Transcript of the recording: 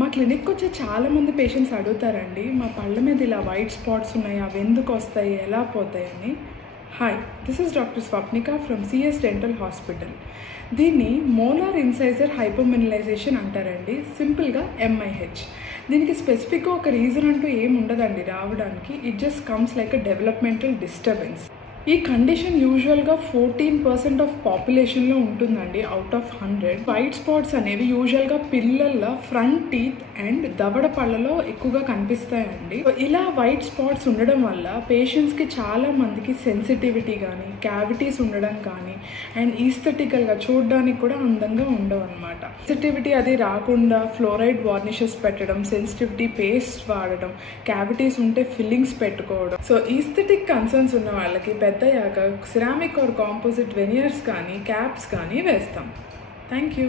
మా క్లినిక్కి వచ్చే చాలామంది పేషెంట్స్ అడుగుతారండి, మా పళ్ళ మీద ఇలా వైట్ స్పాట్స్ ఉన్నాయి, అవి ఎందుకు వస్తాయి, ఎలా పోతాయని. Hi, this is doctor Swapnika from CS dental hospital. దీన్ని మోలార్ ఇన్సైజర్ హైపోమినలైజేషన్ అంటారండి, సింపుల్గా MIH. దీనికి స్పెసిఫిక్గా ఒక రీజన్ అంటూ ఏమి ఉండదండి రావడానికి. It just comes like a developmental disturbance. ఈ కండిషన్ యూజువల్గా 14% ఆఫ్ పాపులేషన్లో ఉంటుందండి అవుట్ ఆఫ్ 100. వైట్ స్పాట్స్ అనేవి యూజువల్గా పిల్లల ఫ్రంట్ టీత్ అండ్ దవడ పళ్ళలో ఎక్కువగా కనిపిస్తాయండి. ఇలా వైట్ స్పాట్స్ ఉండడం వల్ల పేషెంట్స్కి చాలా మందికి సెన్సిటివిటీ కానీ, క్యావిటీస్ ఉండడం కానీ, అండ్ ఈస్థెటికల్గా చూడడానికి కూడా అందంగా ఉండవు అనమాట. సెన్సిటివిటీ అది రాకుండా ఫ్లోరైడ్ వార్నిషెస్ పెట్టడం, సెన్సిటివిటీ పేస్ట్ వాడడం, క్యావిటీస్ ఉంటే ఫిల్లింగ్స్ పెట్టుకోవడం. సో ఈస్థెటిక్ కన్సర్న్స్ ఉన్న వాళ్ళకి పెద్దయ్యాక సిరామిక్ ఆర్ కాంపోజిట్ వెనియర్స్ కానీ, క్యాప్స్ కానీ వేస్తాం. Thank you.